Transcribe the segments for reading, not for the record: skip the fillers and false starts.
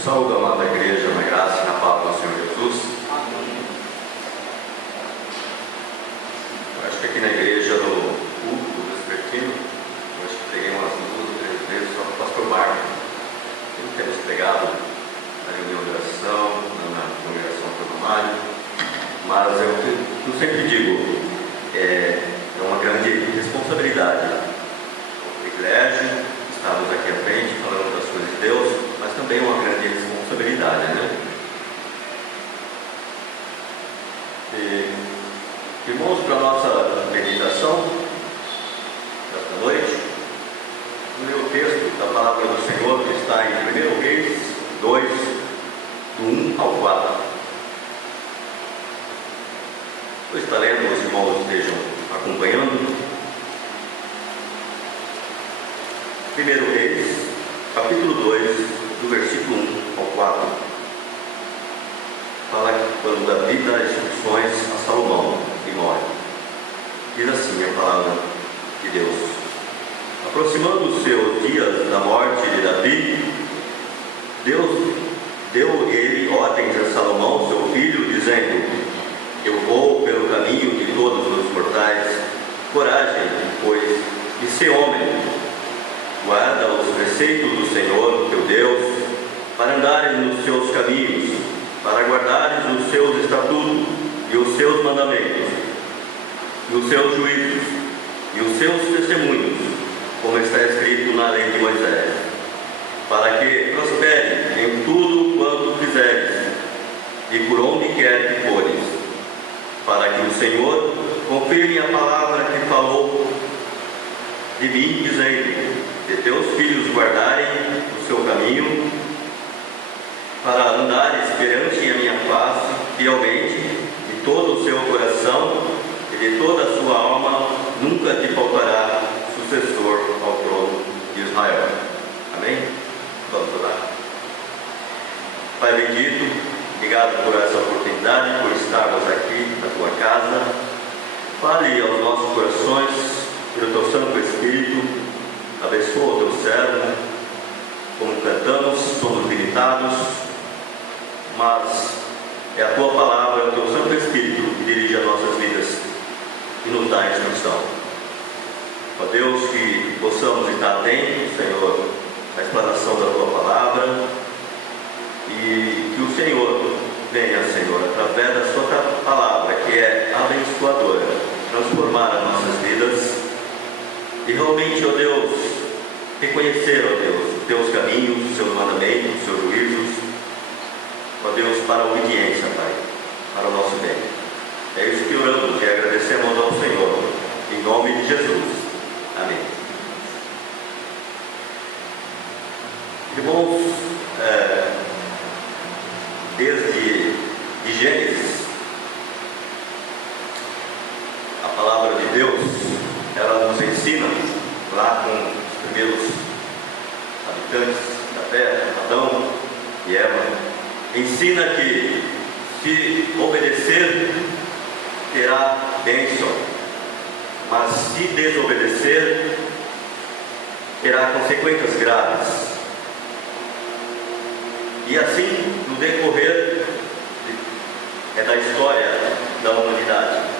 Saúde, amada igreja, na graça e na paz do Senhor Jesus. Eu acho que aqui na igreja, no culto vespertino, eu acho que preguei umas 2 ou 3 vezes só para o pastor Marco. Sempre temos pregado na reunião de oração, na congregação formária, mas eu sempre digo, é uma grande responsabilidade, é um privilégio estarmos aqui à frente falando das coisas de Deus, mas também é uma grande responsabilidade, né? Irmãos, para a nossa meditação desta noite, vou ler o texto da palavra do Senhor que está em 1 Reis 2, do 1 ao 4. Vou estar lendo, os irmãos estejam acompanhando. 1 Reis, capítulo 2, do versículo 1 ao 4. Fala quando Davi dá instruções a Salomão e morre. Diz assim a palavra de Deus: aproximando-se os dias da morte de Davi, Deus deu ele ordens a Salomão, seu filho, dizendo: eu vou pelo caminho de todos os mortais. Coragem, pois, e sê homem. Guarda os preceitos do Senhor, teu Deus, para andares nos seus caminhos, para guardares os seus estatutos e os seus mandamentos, e os seus juízos, e os seus testemunhos, como está escrito na lei de Moisés, para que prospere em tudo quanto fizeres, e por onde quer que fores, para que o Senhor confirme a palavra que falou de mim, dizendo: de teus filhos guardarem o seu caminho, para andares perante a minha face fielmente, de todo o seu coração e de toda a sua alma, nunca te faltará sucessor ao trono de Israel. Amém? Vamos orar. Pai bendito, obrigado por essa oportunidade, por estarmos aqui na tua casa. Fale aos nossos corações pelo teu Santo Espírito. Abençoa o teu servo, como cantamos, somos limitados, mas é a tua palavra, o teu Santo Espírito que dirige as nossas vidas e nos dá a instrução. Ó Deus, que possamos estar atentos, Senhor, à explanação da tua palavra, e que o Senhor venha, Senhor, através da sua palavra, que é abençoadora, transformar as nossas vidas. E realmente, ó Deus, reconhecer, ó Deus, os teus caminhos, os seus mandamentos, os seus juízos, ó Deus, para a obediência, Pai, para o nosso bem. É isso que oramos e agradecemos ao Senhor, em nome de Jesus. Amém. Irmãos, desde Gênesis, a palavra de Deus, ela nos ensina, lá com os primeiros habitantes da terra, Adão e Eva, ensina que se obedecer, terá bênção, mas se desobedecer, terá consequências graves. E assim, no decorrer da história da humanidade,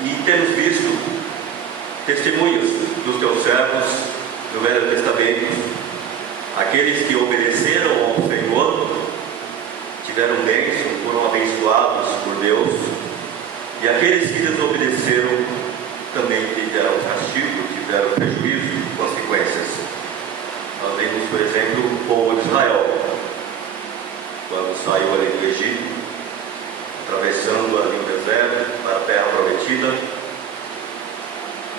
e temos visto testemunhos dos teus servos no Velho Testamento. Aqueles que obedeceram ao Senhor tiveram bênção, foram abençoados por Deus, e aqueles que desobedeceram também tiveram castigo, tiveram prejuízo, consequências. Nós vemos, por exemplo, o povo de Israel, quando saiu ali do Egito, atravessando ali o deserto para a terra prometida,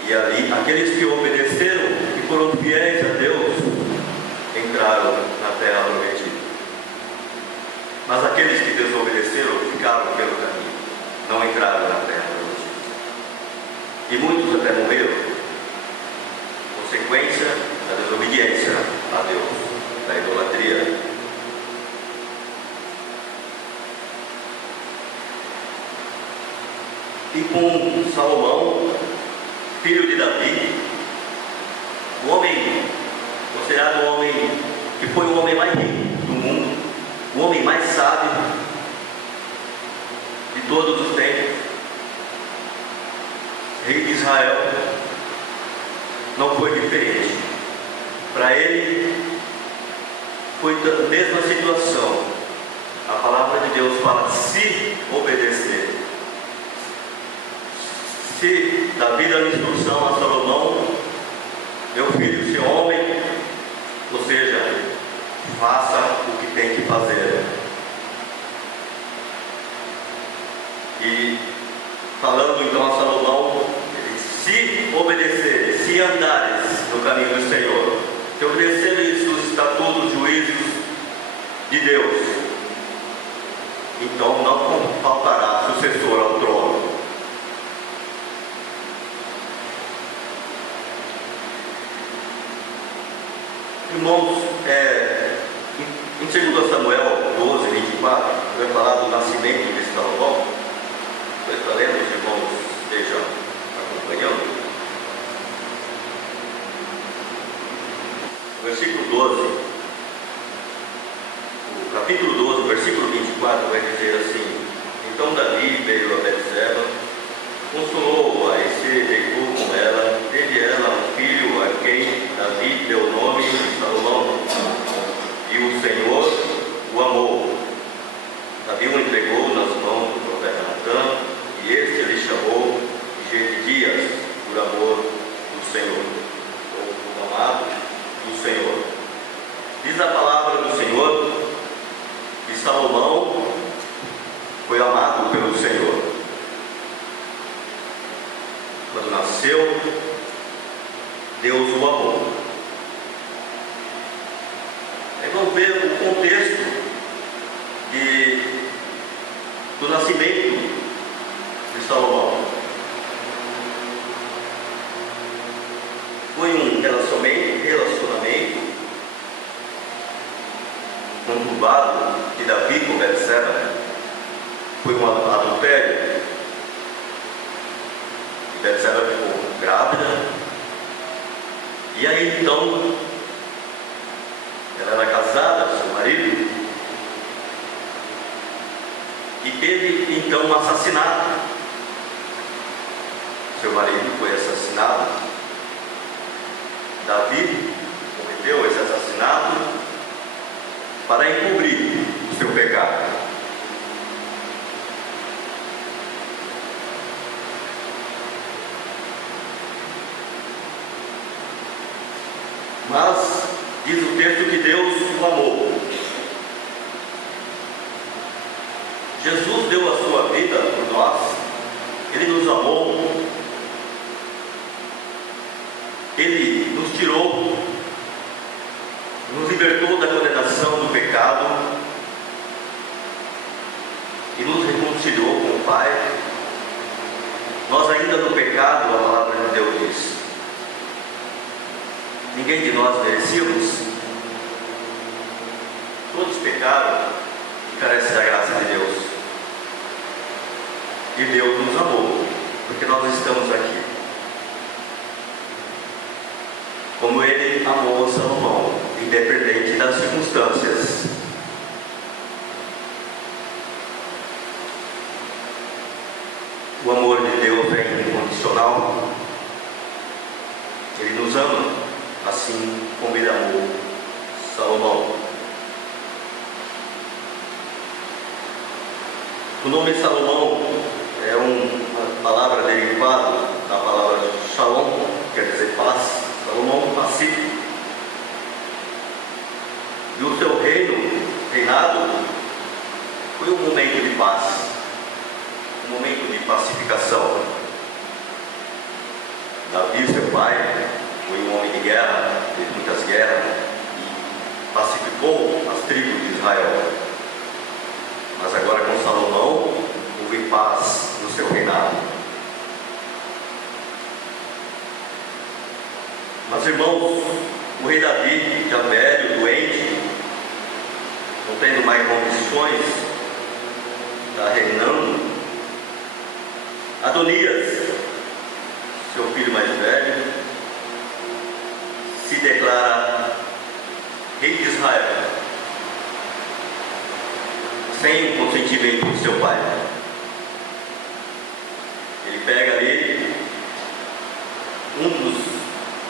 e ali aqueles que obedeceram e foram fiéis a Deus entraram na terra prometida, mas aqueles que desobedeceram ficaram pelo caminho, não entraram na terra prometida, e muitos até morreram, consequência da desobediência a Deus, da idolatria. E com Salomão, filho de Davi, que foi o homem mais rico do mundo, o homem mais sábio de todos os tempos, rei de Israel, não foi diferente. Para ele foi a mesma situação. A palavra de Deus fala: se obedecer. Se Davi dá instrução a Salomão: meu filho, seu homem, ou seja, faça o que tem que fazer. E falando então a Salomão, se obedecer, se andares no caminho do Senhor, se obedecerem os estatutos, juízos de Deus, então não faltará sucessor ao trono. Irmãos, em 2 Samuel 12, 24, vai falar do nascimento de Salomão. Está lendo, os irmãos estejam acompanhando. Versículo 12, o capítulo 12, versículo 24, vai dizer assim: então Davi veio a Betseba, consolou-a e se deitou com ela, teve ela um filho a quem Davi deu o nome de Salomão, e o Senhor o amou. Davi o entregou nas mãos do profeta Natã, e este lhe chamou de Jedidias, por amor do Senhor, ou o amado do Senhor. Diz a palavra do Senhor que Salomão foi amado pelo Senhor. Quando nasceu, Deus o amou. Aí vamos ver o contexto do nascimento de Salomão. Foi um relacionamento conturbado de Davi com Betseba. Foi um adultério. Betseba ficou grávida, e aí então ela era casada com seu marido, e teve então um assassinato. Seu marido foi assassinado. Davi cometeu esse assassinato para encobrir o seu pecado. Mas diz o texto que Deus o amou. Jesus deu a sua vida por nós. Ele nos amou. Ele nos tirou, nos libertou da condenação do pecado e nos reconciliou com o Pai. Nós ainda no pecado, a palavra de Deus diz, ninguém de nós merecíamos. Todos pecaram e carecem da graça de Deus. E Deus nos amou, porque nós estamos aqui. Como Ele amou Salomão, independente das circunstâncias. O amor de Deus é incondicional. Ele nos ama, assim como Ele amou Salomão. O nome Salomão é uma palavra derivada da palavra Shalom, quer dizer paz. Salomão pacífico. E o seu reinado foi um momento de paz, um momento de pacificação. Davi, seu pai, foi um homem de guerra, fez muitas guerras e pacificou as tribos de Israel. Mas agora com Salomão houve paz no seu reinado. Mas irmãos, o rei Davi, já velho, doente, não tendo mais condições, está reinando. Adonias, seu filho mais velho, se declara rei de Israel, sem o consentimento de seu pai. Ele pega ali um dos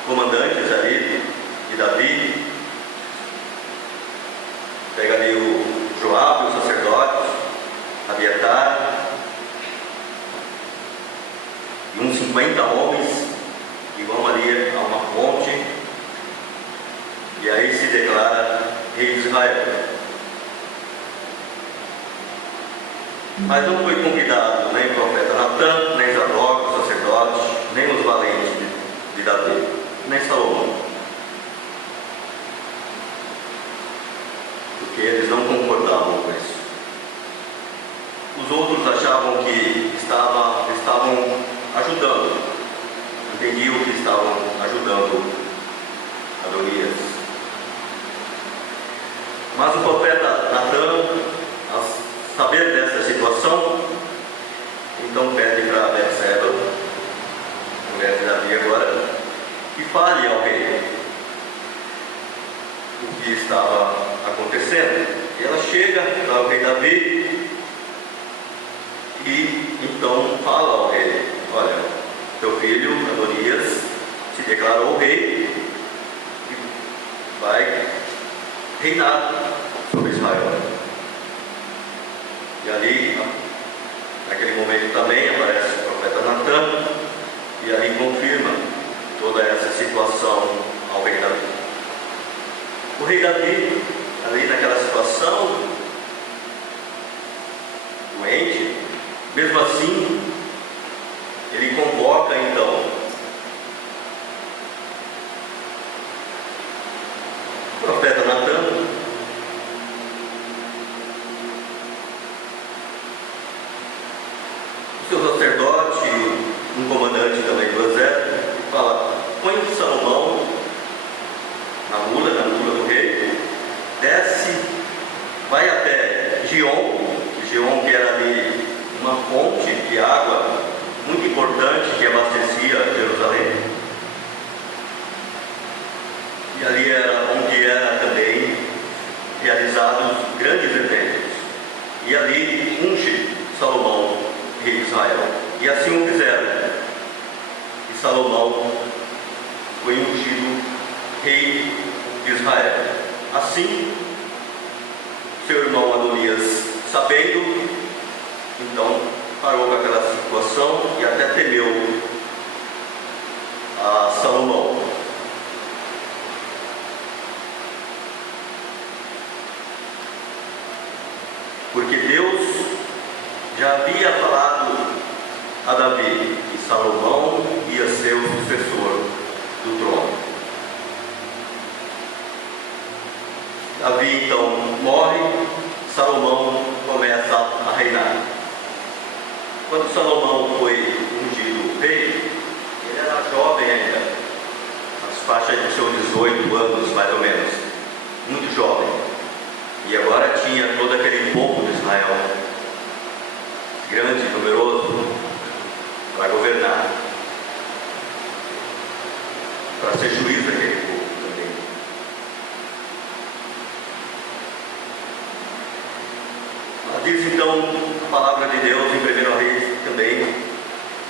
comandantes ali de Davi, pega ali o Joabe, o sacerdote, Abiatar, e uns 50 homens que vão ali a uma ponte, e aí se declara rei de Israel. Mas não foi convidado nem o profeta Natã, nem Zadok, o sacerdote, nem os valentes de Davi, nem Salomão, porque eles não concordavam com isso. Os outros achavam que estavam ajudando, entendiam que estavam ajudando Adonias. Mas o profeta Natã, ao saber dessa situação, então pede para Betseba, mulher de Davi agora, que fale ao rei o que estava acontecendo. E ela chega ao rei Davi e então fala ao rei: olha, teu filho Adonias se declarou rei e vai reinar sobre Israel. E ali, naquele momento também aparece o profeta Natã, e ali confirma toda essa situação ao rei Davi. O rei Davi, ali naquela situação, doente, mesmo assim, ele convoca então o profeta Natã, o seu sacerdote, um comandante também do exército, e fala: põe o Salomão na mula do rei, desce, vai até Gion que era ali uma fonte de água muito importante que abastecia Jerusalém, e ali era onde era também realizados grandes eventos, e ali unge Salomão, rei de Israel, e assim o fizeram, e Salomão foi ungido rei de Israel. Assim, seu irmão Adonias, sabendo, então parou com aquela situação e até temeu a Salomão. Porque Deus já havia falado a Davi que Salomão ia ser o sucessor do trono. Davi então morre, Salomão começa a reinar. Quando Salomão foi ungido rei, ele era jovem ainda, nas faixas de seus 18 anos mais ou menos, muito jovem. E agora tinha todo aquele povo de Israel, grande, numeroso, para governar, para ser juiz daquele povo também. Mas diz então a palavra de Deus em 1 Reis também,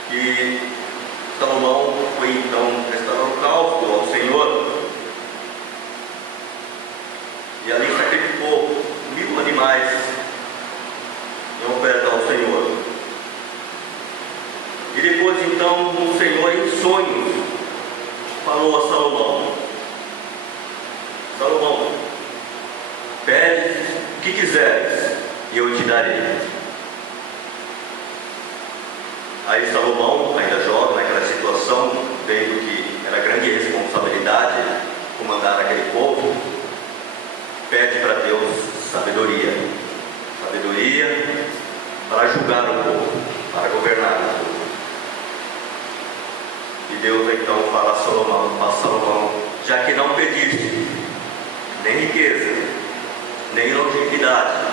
que Salomão foi então prestar holocausto ao Senhor, e ali sacrificou 1000 animais em oferta ao Senhor. E depois então o Senhor em sonhos falou a Salomão: Salomão, pede o que quiseres e eu te darei. Aí Salomão, ainda jovem naquela situação, vendo que era grande responsabilidade comandar aquele povo, pede para Deus sabedoria para julgar o povo, para governar o povo. E Deus então fala a Salomão: já que não pediste nem riqueza, nem longevidade,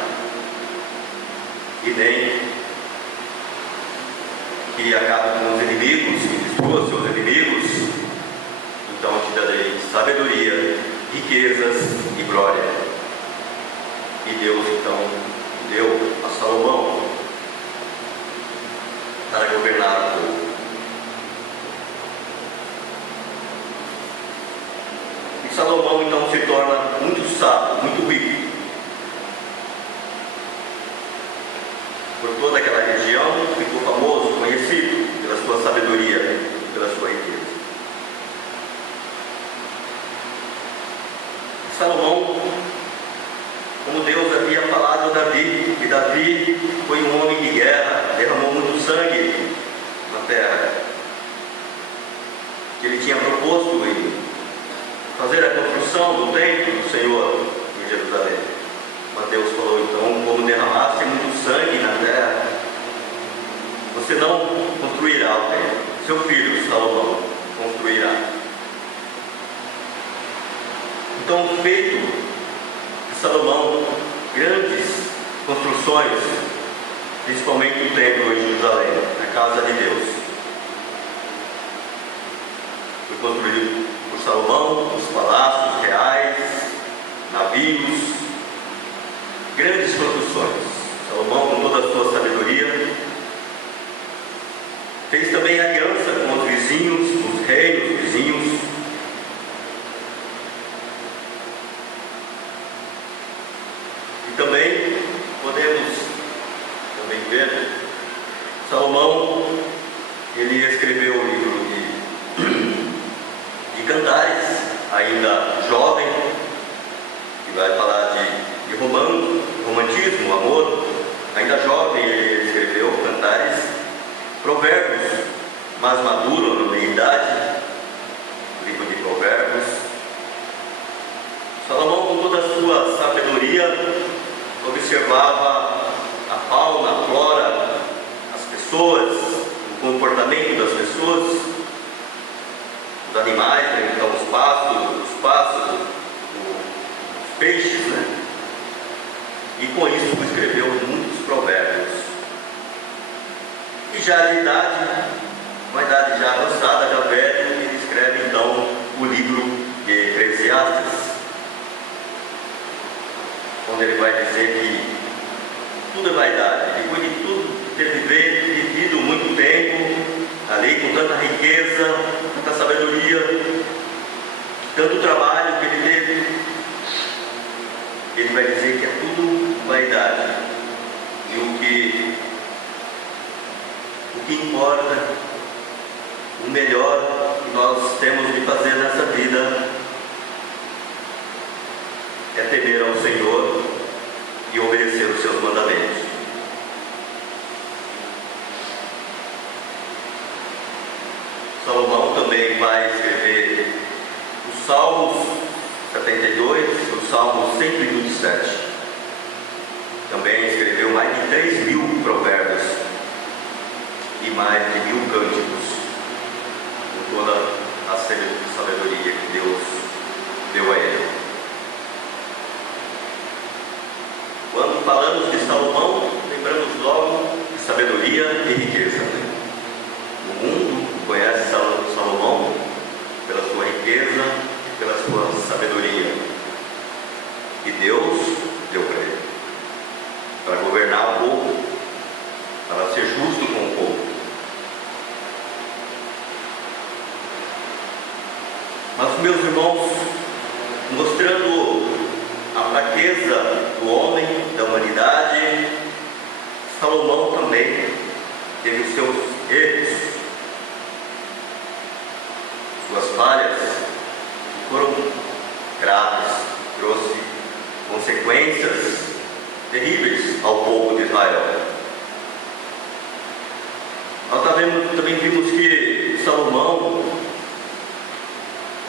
e nem que acabe com os inimigos, que destrua seus inimigos, então te darei sabedoria, riquezas e glória. Deus então deu a Salomão para governar o povo. E Salomão então se torna muito sábio, muito rico. Por toda aquela região, ficou famoso, conhecido pela sua sabedoria, pela sua riqueza. Salomão, como Deus havia falado a Davi, que Davi foi um homem de guerra, derramou muito sangue na terra, que ele tinha proposto em fazer a construção do templo do Senhor em Jerusalém. Mas Deus falou então, como derramaste muito sangue na terra, você não construirá o templo, seu filho Salomão construirá. Então, feito de Salomão grandes construções, principalmente o templo em Jerusalém, a casa de Deus. Foi construído por Salomão, os palácios reais, navios, grandes construções. Salomão, com toda a sua sabedoria, fez também aliança com os vizinhos, com os reinos vizinhos. E também podemos ver, Salomão, ele escreveu o livro de Cantares, ainda jovem, que vai falar de romantismo, amor. Ainda jovem ele escreveu Cantares. Provérbios, mais maduro na meia-idade, livro de Provérbios. Salomão, com toda a sua sabedoria, observava a fauna, a flora, as pessoas, o comportamento das pessoas, os animais, né? Então os pássaros, os peixes, né? E com isso escreveu muitos provérbios. E já de idade, uma idade já avançada, já velho, ele escreve então o livro de Eclesiastes, onde ele vai dizer que tudo é vaidade. Depois de tudo ter vivido muito tempo ali, com tanta riqueza, tanta sabedoria, tanto trabalho que ele teve, ele vai dizer que é tudo vaidade. E o que importa, o melhor que nós temos de fazer nessa vida é temer ao Senhor e obedecer os seus mandamentos. Salomão também vai escrever os Salmos 72, o Salmo 127. Também escreveu mais de 3.000 provérbios e mais de 1.000 cânticos, com toda a sabedoria que Deus deu a ele. Quando falamos de Salomão, lembramos logo de sabedoria e riqueza. O mundo conhece Salomão pela sua riqueza e pela sua sabedoria. E Deus deu para ele, para governar o povo, para ser justo com o povo. Mas, meus irmãos, mostrando a fraqueza do homem, da humanidade, Salomão também teve os seus erros, suas falhas, que foram graves, trouxe consequências terríveis ao povo de Israel. Nós também vimos que Salomão,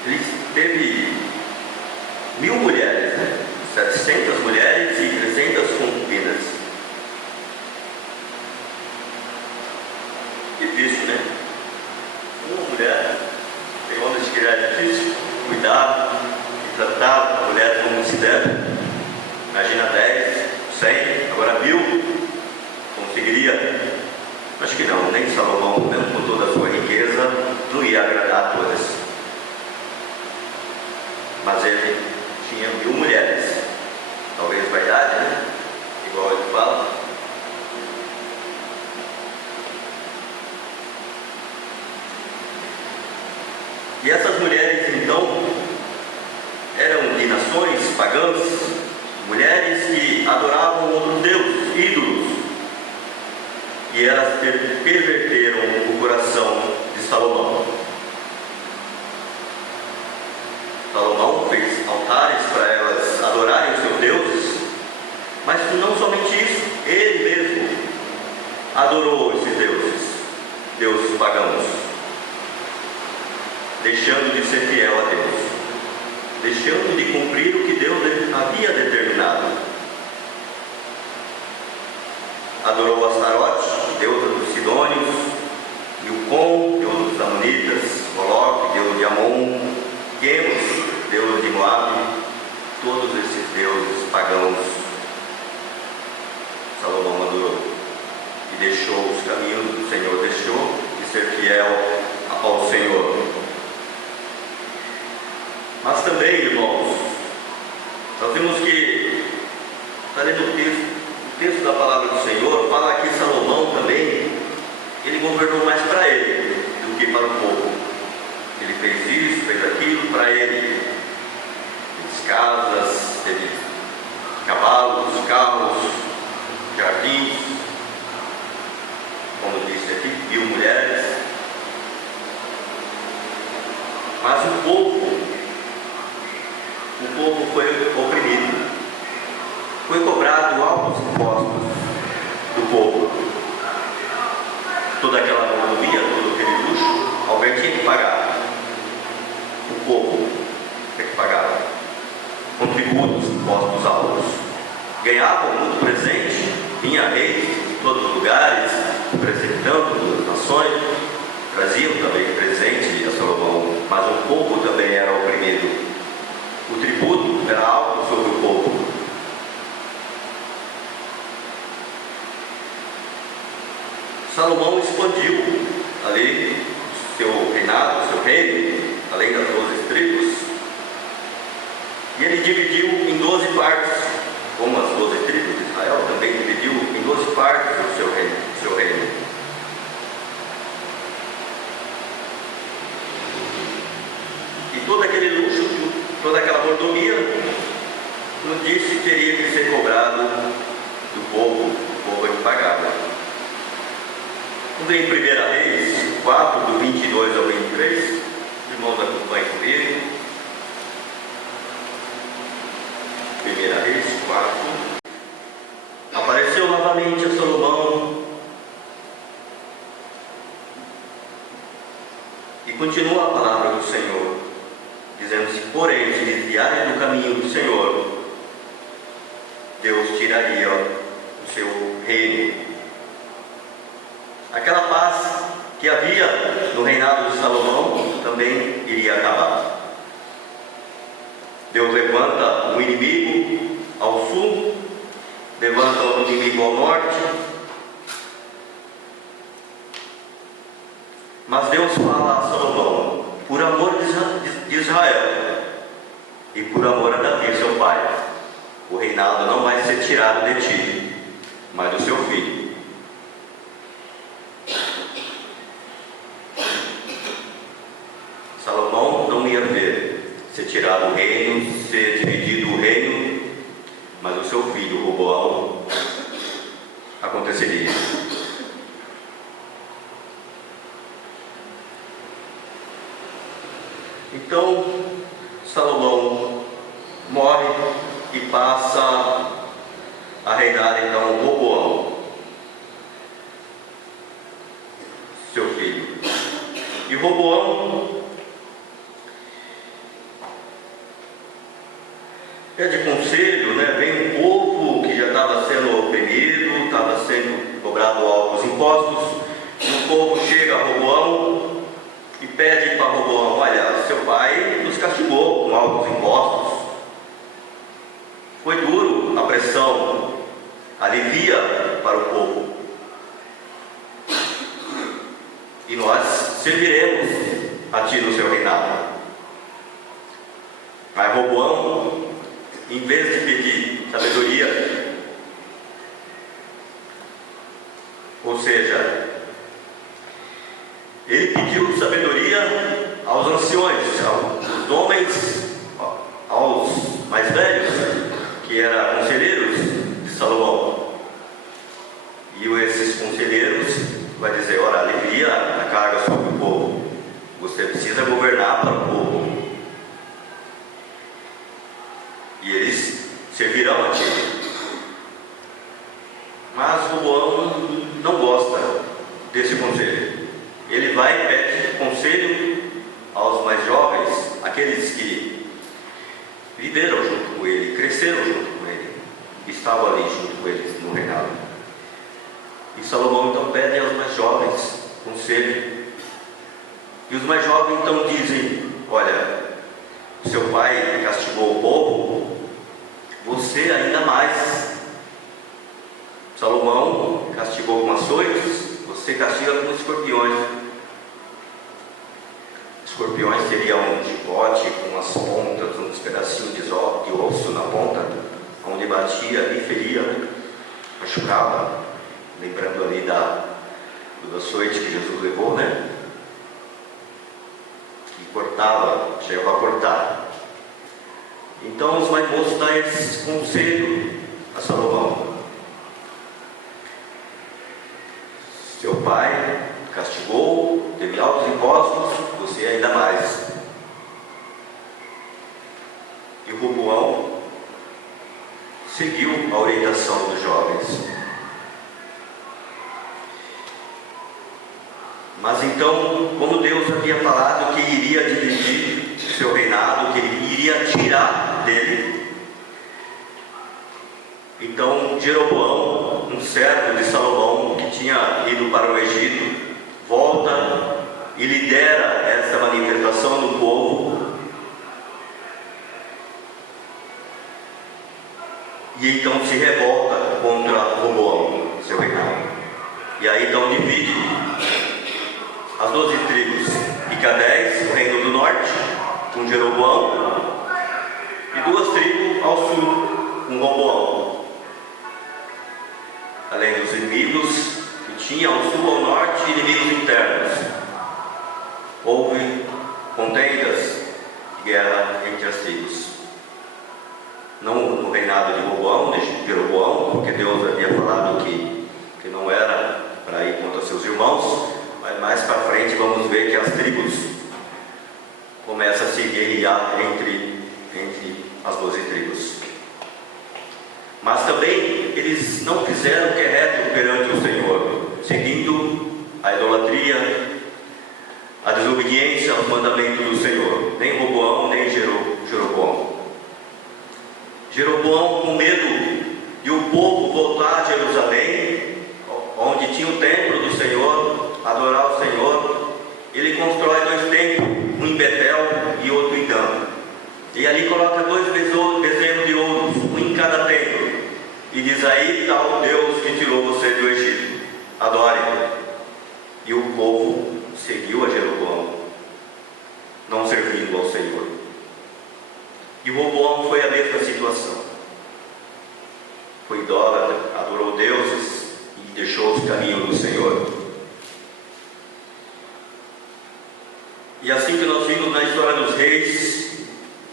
ele teve 1.000 mulheres, né? 700 mulheres e 300 concubinas. Difícil, né? Uma mulher, tem homens que é difícil cuidar e tratar a mulher como se deve. Imagina 10, 100, agora 1.000, conseguiria? Acho que não, nem Salomão, mesmo com toda a sua riqueza, não ia agradar a todas. Mas ele tinha 1.000 mulheres. Talvez vaidade, né? E essas mulheres, então, eram de nações pagãs, mulheres que adoravam outros deuses, ídolos, e elas perverteram o coração de Salomão. Salomão fez altares para elas adorarem os seus deuses, mas não somente isso, ele mesmo adorou esses deuses pagãos, deixando de ser fiel a Deus, deixando de cumprir o que Deus havia determinado. Adorou Astarote, deusa dos Sidônios, Milcom, deus dos Amonitas, Moloque, deus de Amon, Quemos, deus de Moabe, todos esses deuses pagãos Salomão adorou e deixou os caminhos do Senhor, deixou de ser fiel ao Senhor. Mas também, irmãos, nós vimos que, está lendo o texto da palavra do Senhor, fala que Salomão também, ele governou mais para ele do que para o povo. Ele fez isso, fez aquilo para ele. Fez casas, teve cavalos, carros, jardins, como disse aqui, 1000 mulheres. Mas o povo foi oprimido, foi cobrado altos impostos do povo. Toda aquela mordomia, todo aquele luxo, alguém tinha que pagar. O povo tinha que pagar com tributos, impostos altos. Ganhavam muito presente, vinha reis de todos os lugares, representando as nações, traziam também presente a Salomão, mas o povo também era oprimido. O tributo era alto sobre o povo. Salomão expandiu ali seu reinado, seu reino, além das 12 tribos, e ele dividiu em 12 partes, como as 12 tribos de Israel também dividiu em 12 partes o seu reino. E todo aquele luxo, toda aquela mordomia, como disse, teria que ser cobrado do povo, o povo é que pagava. Vamos ver em 1 Reis 4, do 22 ao 23, os irmãos acompanhem comigo. 1 Reis 4. Apareceu novamente a Salomão e continua a palavra do Senhor, dizendo: se porém se desviarem do caminho do Senhor, Deus tiraria o seu reino. Aquela paz que havia no reinado de Salomão também iria acabar. Deus levanta um inimigo ao sul, levanta um inimigo ao norte, mas Deus fala a Salomão: por amor de Israel e por amor a Davi, seu pai, o reinado não vai ser tirado de ti, mas do seu filho. Salomão não ia ver ser tirado o reino, ser dividido o reino, mas o seu filho, Roboão, aconteceria. Então, Salomão morre e passa a reinar então Roboão, seu filho. E Roboão pede conselho, vem um povo que já estava sendo oprimido, estava sendo cobrado altos impostos, e o povo chega a Roboão e pede para Roboão: olha, seu pai nos castigou com altos impostos, foi duro a pressão, alivia para o povo, e nós serviremos a ti no seu reinado. Mas Roboão, em vez de pedir sabedoria, ou seja, ele pediu sabedoria ao aos anciões, aos homens, aos mais velhos, que eram conselheiros de Salomão. E esses conselheiros vai dizer: ora, alivia a carga sobre o povo, você precisa governar para o povo, e eles servirão a ti. Mas Roboão não gosta desse conselho. Ele vai e pede conselho aos mais jovens, aqueles que viveram junto com ele, cresceram junto com ele, estavam ali junto com eles no reinado. E Salomão então pede aos mais jovens conselho. E os mais jovens então dizem: olha, seu pai castigou o povo, você ainda mais. Salomão castigou com açoites, você castiga com escorpiões. Escorpiões seriam um chicote com as pontas, uns pedacinhos de osso na ponta, onde batia e feria, machucava, lembrando ali do açoite que Jesus levou, né? Que cortava, chegava a cortar. Então os mais moços dão esse conselho a Salomão: seu pai castigou, teve altos impostos, você ainda mais. E o Roboão seguiu a orientação dos jovens. Mas então, como Deus havia falado que iria dividir o seu reinado, que ele iria tirar dele, então Jeroboão, um servo de Salomão que tinha ido para o Egito, volta e lidera essa manifestação do povo. E então se revolta contra Roboão, seu reinado. E aí então divide as 12 tribos, Icadés, o reino do norte, com Jeroboão, e 2 tribos ao sul, com Roboão. Além dos inimigos que tinha ao sul, ao norte, inimigos internos. Houve contendas e guerra entre as tribos. Não no reinado de Roboão, de Jeroboão, porque Deus havia falado que não era para ir contra seus irmãos, mas mais para frente vamos ver que as tribos começam a se guerrear entre as 12 tribos. Mas também eles não fizeram o que é reto perante o Senhor, seguindo a idolatria, a desobediência aos mandamentos do Senhor. Nem Roboão, nem Jeroboão. Jeroboão, com medo de o povo voltar a Jerusalém, onde tinha o templo do Senhor, adorar o Senhor, ele constrói 2 templos, um em Betel e outro em Dan. E ali coloca 2 bezerros de ouro, um em cada templo, e diz: aí está o Deus que tirou você do Egito, adore. E o povo seguiu a Jeroboão, não servindo ao Senhor. E Roboão foi a mesma situação. Foi idólatra, adorou deuses e deixou os caminhos do Senhor. E assim que nós vimos na história dos reis,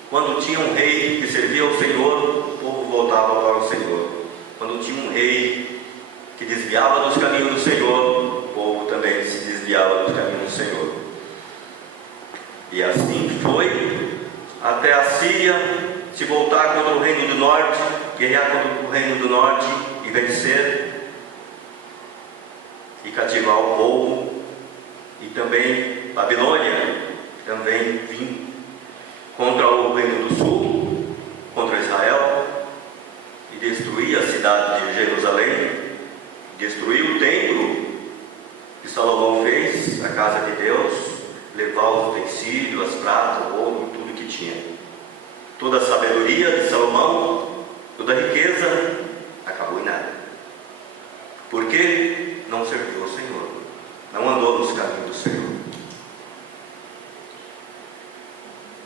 quando tinha um rei que servia ao Senhor, o povo voltava para o Senhor. Quando tinha um rei que desviava dos caminhos do Senhor, o povo também se desviava dos caminhos do Senhor. E assim foi até a Síria se voltar contra o reino do norte, guerrear contra o reino do norte e vencer e cativar o povo. E também Babilônia também vir contra o reino do sul, contra Israel, e destruir a cidade de Jerusalém, destruir o templo que Salomão fez, a casa de Deus, levar os utensílios, as pratas, o ouro, tudo que tinha. Toda a sabedoria de Salomão, toda a riqueza, acabou em nada. Porque não serviu ao Senhor, não andou nos caminhos do Senhor.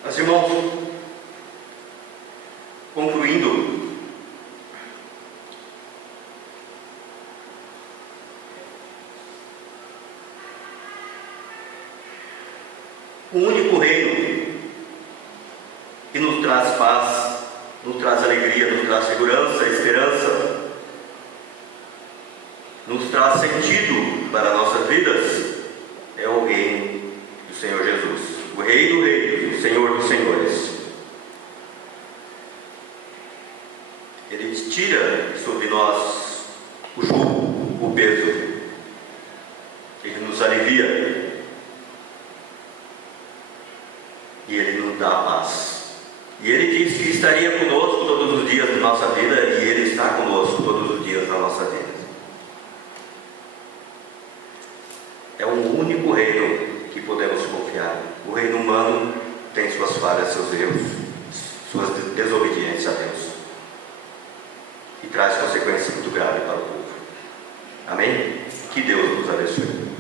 Mas, irmãos, concluindo, O único reino que nos traz paz, nos traz alegria, nos traz segurança, esperança, nos traz sentido para nossas vidas, é o reino do Senhor Jesus, o Rei dos Reis, o Senhor dos Senhores. Ele tira sobre nós o jugo, o peso. Ele nos alivia. E Ele nos dá a paz. E Ele disse que estaria conosco todos os dias da nossa vida, e Ele está conosco todos os dias da nossa vida. É o único reino que podemos confiar. O reino humano tem suas falhas, seus erros, suas desobediências a Deus, e traz consequências muito graves para o povo. Amém? Que Deus nos abençoe.